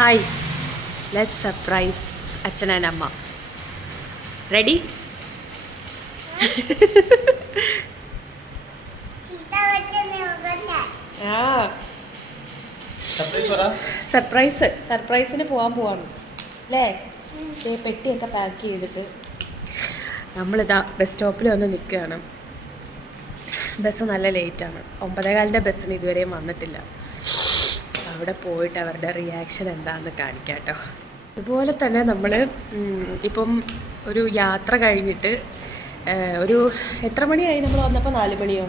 Hi, let's surprise Achan and Amma. Ready? സർപ്രൈസിന് പോകാൻ പോവാണ് അല്ലേ? പെട്ടിയൊക്കെ പാക്ക് ചെയ്തിട്ട് നമ്മളിതാ ബസ് സ്റ്റോപ്പിൽ വന്ന് നിൽക്കുകയാണ്. ബസ് നല്ല ലേറ്റാണ്. 9:15 ബസ്സിന് ഇതുവരെയും വന്നിട്ടില്ല. അവിടെ പോയിട്ട് അവരുടെ റിയാക്ഷൻ എന്താണെന്ന് കാണിക്കാം കേട്ടോ. അതുപോലെ തന്നെ നമ്മൾ ഇപ്പം ഒരു യാത്ര കഴിഞ്ഞിട്ട് ഒരു എത്ര മണിയായി നമ്മൾ വന്നപ്പോൾ? 4 മണിയോ?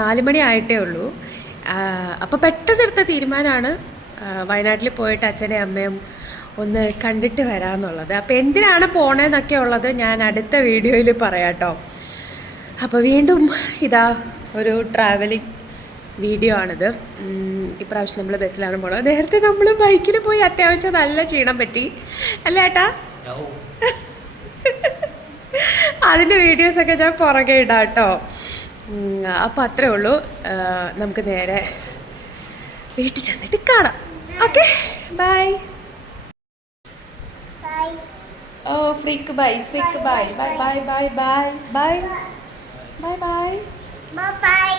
4 മണി ആയിട്ടേ ഉള്ളൂ. അപ്പോൾ പെട്ടെന്നെടുത്ത തീരുമാനമാണ് വയനാട്ടിൽ പോയിട്ട് അച്ഛനെയും അമ്മയും ഒന്ന് കണ്ടിട്ട് വരാമെന്നുള്ളത്. അപ്പോൾ എന്തിനാണ് പോണേന്നൊക്കെ ഉള്ളത് ഞാൻ അടുത്ത വീഡിയോയിൽ പറയാം കേട്ടോ. അപ്പോൾ വീണ്ടും ഇതാ ഒരു ട്രാവലിംഗ് വീഡിയോ ആണിത്. ഇപ്രാവശ്യം നമ്മൾ ബസ്സിലാണ് പോണത്. നേരത്തെ നമ്മൾ ബൈക്കിൽ പോയി അത്യാവശ്യം നല്ല ക്ഷീണം പറ്റി അല്ലേ ഏട്ടാ? അതിൻ്റെ വീഡിയോസൊക്കെ ഞാൻ പുറകെ ഇടാം കേട്ടോ. അപ്പോൾ അത്രേ ഉള്ളൂ. നമുക്ക് നേരെ വീട്ടിൽ ചെന്നിട്ട് കാണാം. Okay, bye. ഓ freak bye, freak bye, bye bye bye bye bye bye bye bye.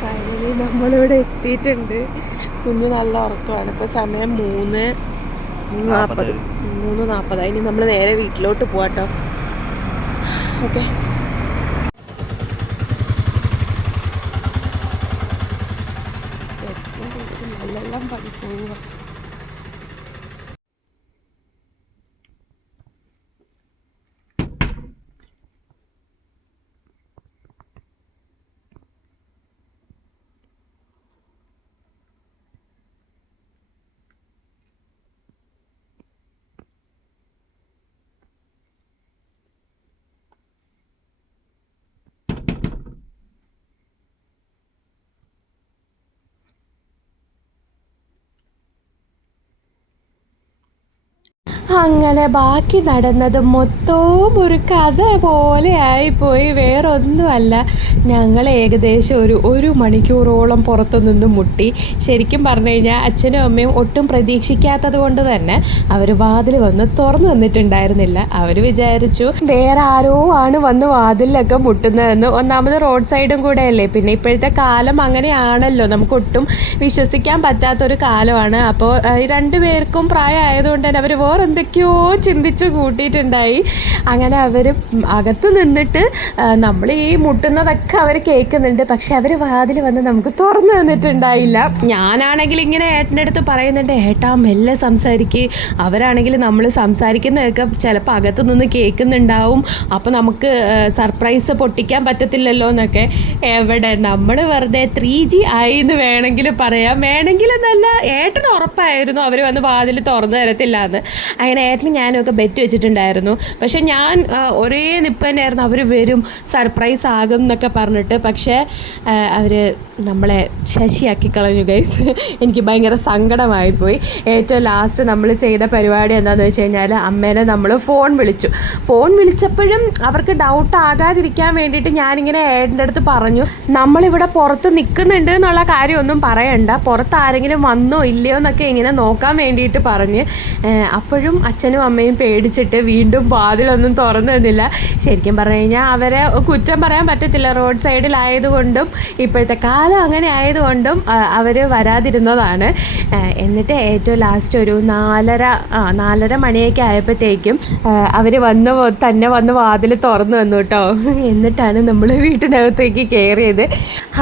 Finally നമ്മളിവിടെ എത്തിയിട്ടുണ്ട്. കുഞ്ഞു നല്ല ഉറക്കമാണ്. ഇപ്പോൾ സമയം 3:40. ഇനി നമ്മൾ നേരെ വീട്ടിലോട്ട് പോവാട്ടോ. ഓക്കെ, നല്ലെല്ലാം പണി പോവുക. അങ്ങനെ ബാക്കി നടന്നത് മൊത്തവും ഒരു കഥ പോലെ ആയിപ്പോയി. വേറൊന്നുമല്ല, ഞങ്ങൾ ഏകദേശം ഒരു മണിക്കൂറോളം പുറത്തു നിന്ന് മുട്ടി. ശരിക്കും പറഞ്ഞു കഴിഞ്ഞാൽ അച്ഛനും അമ്മയും ഒട്ടും പ്രതീക്ഷിക്കാത്തത് കൊണ്ട് തന്നെ അവർ വാതിൽ വന്ന് തുറന്നു തന്നിട്ടുണ്ടായിരുന്നില്ല. അവർ വിചാരിച്ചു വേറെ ആരോ ആണ് വന്ന് വാതിലൊക്കെ മുട്ടുന്നതെന്ന്. ഒന്നാമത് റോഡ് സൈഡും കൂടെ അല്ലേ, പിന്നെ ഇപ്പോഴത്തെ കാലം അങ്ങനെയാണല്ലോ, നമുക്ക് ഒട്ടും വിശ്വസിക്കാൻ പറ്റാത്തൊരു കാലമാണ്. അപ്പോൾ രണ്ടുപേർക്കും പ്രായമായതുകൊണ്ട് തന്നെ അവർ എന്തൊക്കെയോ ചിന്തിച്ച് കൂട്ടിയിട്ടുണ്ടായി. അങ്ങനെ അവർ അകത്ത് നിന്നിട്ട് നമ്മൾ ഈ മുട്ടുന്നതൊക്കെ അവർ കേൾക്കുന്നുണ്ട്. പക്ഷെ അവർ വാതിൽ വന്ന് നമുക്ക് തുറന്നു തന്നിട്ടുണ്ടായില്ല. ഞാനാണെങ്കിൽ ഇങ്ങനെ ഏട്ടൻ്റെ അടുത്ത് പറയുന്നുണ്ട്, ഏട്ടാ മെല്ലെ സംസാരിക്ക്, അവരാണെങ്കിൽ നമ്മൾ സംസാരിക്കുന്നതൊക്കെ ചിലപ്പോൾ അകത്ത് നിന്ന് കേൾക്കുന്നുണ്ടാവും, അപ്പോൾ നമുക്ക് സർപ്രൈസ് പൊട്ടിക്കാൻ പറ്റത്തില്ലല്ലോ എന്നൊക്കെ. എവിടെ, നമ്മൾ വെറുതെ 3G ആയി എന്ന് വേണമെങ്കിൽ പറയാം. വേണമെങ്കിൽ എന്നല്ല, ഏട്ടന് ഉറപ്പായിരുന്നു അവർ വന്ന് വാതിൽ തുറന്നു തരത്തില്ല എന്ന്. അങ്ങനെ ഏട്ടനും ഞാനും ഒക്കെ ബെറ്റ് വെച്ചിട്ടുണ്ടായിരുന്നു. പക്ഷെ ഞാൻ ഒരേ നിപ്പ് തന്നെയായിരുന്നു അവർ വരും, സർപ്രൈസ് ആകും എന്നൊക്കെ പറഞ്ഞിട്ട്. പക്ഷേ അവർ നമ്മളെ ശശിയാക്കി കളഞ്ഞു ഗൈസ്. എനിക്ക് ഭയങ്കര സങ്കടമായിപ്പോയി. ഏറ്റവും ലാസ്റ്റ് നമ്മൾ ചെയ്ത പരിപാടി എന്താണെന്ന് വെച്ച് കഴിഞ്ഞാൽ, അമ്മേനെ നമ്മൾ ഫോൺ വിളിച്ചപ്പോഴും അവർക്ക് ഡൗട്ട് ആകാതിരിക്കാൻ വേണ്ടിയിട്ട് ഞാനിങ്ങനെ ഏട്ടൻ്റെ അടുത്ത് പറഞ്ഞു, നമ്മളിവിടെ പുറത്ത് നിൽക്കുന്നുണ്ട് എന്നുള്ള കാര്യമൊന്നും പറയണ്ട, പുറത്ത് ആരെങ്കിലും വന്നോ ഇല്ലയോ എന്നൊക്കെ ഇങ്ങനെ നോക്കാൻ വേണ്ടിയിട്ട് പറഞ്ഞ്. അപ്പോഴും അച്ഛനും അമ്മയും പേടിച്ചിട്ട് വീണ്ടും വാതിലൊന്നും തുറന്നു തന്നില്ല. ശരിക്കും പറഞ്ഞു കഴിഞ്ഞാൽ അവരെ കുറ്റം പറയാൻ പറ്റത്തില്ല, റോഡ് സൈഡിലായതുകൊണ്ടും ഇപ്പോഴത്തെ കാലം അങ്ങനെ ആയതുകൊണ്ടും അവർ വരാതിരുന്നതാണ്. എന്നിട്ട് ഏറ്റവും ലാസ്റ്റ് ഒരു 4:30 മണിയൊക്കെ ആയപ്പോഴത്തേക്കും അവർ തന്നെ വന്ന് വാതിൽ തുറന്നു തന്നു കേട്ടോ. എന്നിട്ടാണ് നമ്മൾ വീട്ടിനകത്തേക്ക് കയറിയത്.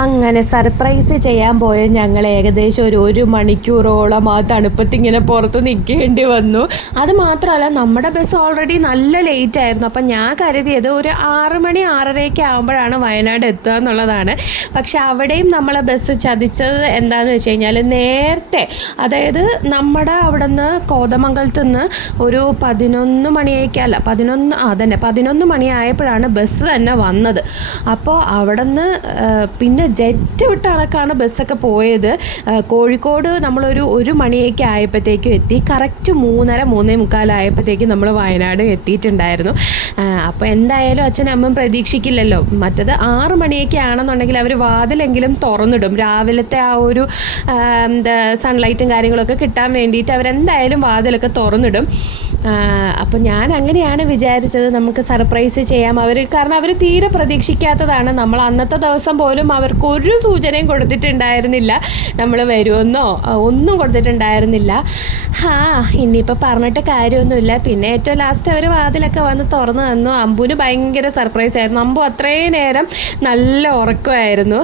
അങ്ങനെ സർപ്രൈസ് ചെയ്യാൻ പോയ ഞങ്ങൾ ഏകദേശം ഒരു മണിക്കൂറോളം ആ തണുപ്പത്തിങ്ങനെ പുറത്ത് നിൽക്കേണ്ടി വന്നു. അത് മാത്രമല്ല, നമ്മുടെ ബസ് ഓൾറെഡി നല്ല ലേറ്റ് ആയിരുന്നു. അപ്പം ഞാൻ കരുതിയത് ഒരു 6 മണി 6:30 ആകുമ്പോഴാണ് വയനാട് എത്തുക എന്നുള്ളതാണ്. പക്ഷെ അവിടെയും നമ്മളെ ബസ് ചതിച്ചത് എന്താണെന്ന് വെച്ച് കഴിഞ്ഞാൽ, നേരത്തെ, അതായത് നമ്മുടെ അവിടെ നിന്ന് കോതമംഗലത്ത് നിന്ന് ഒരു 11 മണിയൊക്കെ അല്ല 11 മണിയായപ്പോഴാണ് ബസ് തന്നെ വന്നത്. അപ്പോൾ അവിടെ നിന്ന് പിന്നെ ജെറ്റ് വിട്ട കണക്കാണ് ബസ്സൊക്കെ പോയത്. കോഴിക്കോട് നമ്മളൊരു 1 മണിയൊക്കെ ആയപ്പോഴത്തേക്കും എത്തി. കറക്റ്റ് 3:30-3:45 ആയപ്പോഴത്തേക്കും നമ്മൾ വയനാട് എത്തിയിട്ടുണ്ടായിരുന്നു. അപ്പോൾ എന്തായാലും അച്ഛനും അമ്മയും പ്രതീക്ഷിക്കില്ലല്ലോ. മറ്റത് 6 മണിയൊക്കെ ആണെന്നുണ്ടെങ്കിൽ അവർ വാതിലെങ്കിലും തുറന്നിടും. രാവിലത്തെ ആ ഒരു സൺലൈറ്റും കാര്യങ്ങളൊക്കെ കിട്ടാൻ വേണ്ടിയിട്ട് അവരെന്തായാലും വാതിലൊക്കെ തുറന്നിടും. അപ്പോൾ ഞാൻ അങ്ങനെയാണ് വിചാരിച്ചത്, നമുക്ക് സർപ്രൈസ് ചെയ്യാം. കാരണം അവർ തീരെ പ്രതീക്ഷിക്കാത്തതാണ്. നമ്മൾ അന്നത്തെ ദിവസം പോലും അവർക്ക് ഒരു സൂചനയും കൊടുത്തിട്ടുണ്ടായിരുന്നില്ല, നമ്മൾ വരുമെന്നോ ഒന്നും കൊടുത്തിട്ടുണ്ടായിരുന്നില്ല. ഇനിയിപ്പോൾ പറഞ്ഞിട്ട് കാര്യമൊന്നുമില്ല. പിന്നെ ഏറ്റവും ലാസ്റ്റ് അവർ വാതിലൊക്കെ വന്ന് തുറന്നു തന്നു. അമ്പുവിന് ഭയങ്കര സർപ്രൈസ് ആയിരുന്നു. അമ്പു അത്രയും നേരം നല്ല ഉറക്കമായിരുന്നു.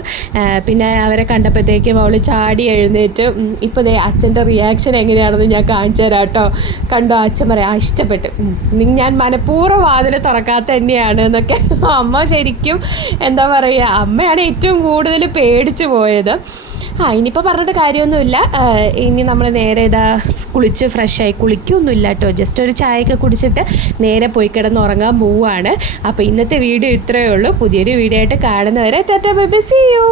പിന്നെ അവരെ കണ്ടപ്പോഴത്തേക്കും അവൾ ചാടി എഴുന്നേറ്റ്. ഇപ്പോൾ ദേ അച്ഛൻ്റെ റിയാക്ഷൻ എങ്ങനെയാണെന്ന് ഞാൻ കാണിച്ചു തരാം കേട്ടോ. കണ്ടോ, അച്ഛൻ പറയാം ഇഷ്ടപ്പെട്ടു, ഞാൻ മനഃപൂർവ്വം വാതിൽ തുറക്കാത്ത തന്നെയാണ് എന്നൊക്കെ. അമ്മ ശരിക്കും എന്താ പറയുക, അമ്മയാണ് ഏറ്റവും കൂടുതൽ പേടിച്ചു പോയത്. ഇനിയിപ്പോൾ പറഞ്ഞിട്ട് കാര്യമൊന്നുമില്ല. ഇനി നമ്മൾ നേരെ കുളിച്ച് ഫ്രഷായി, കുളിക്കൊന്നുമില്ല കേട്ടോ, ജസ്റ്റ് ഒരു ചായയൊക്കെ കുടിച്ചിട്ട് നേരെ പോയി കിടന്നുറങ്ങാൻ പോവുകയാണ്. അപ്പോൾ ഇന്നത്തെ വീഡിയോ ഇത്രയേ ഉള്ളൂ. പുതിയൊരു വീഡിയോ ആയിട്ട് കാണുന്നവരെ tata bye bye, see U.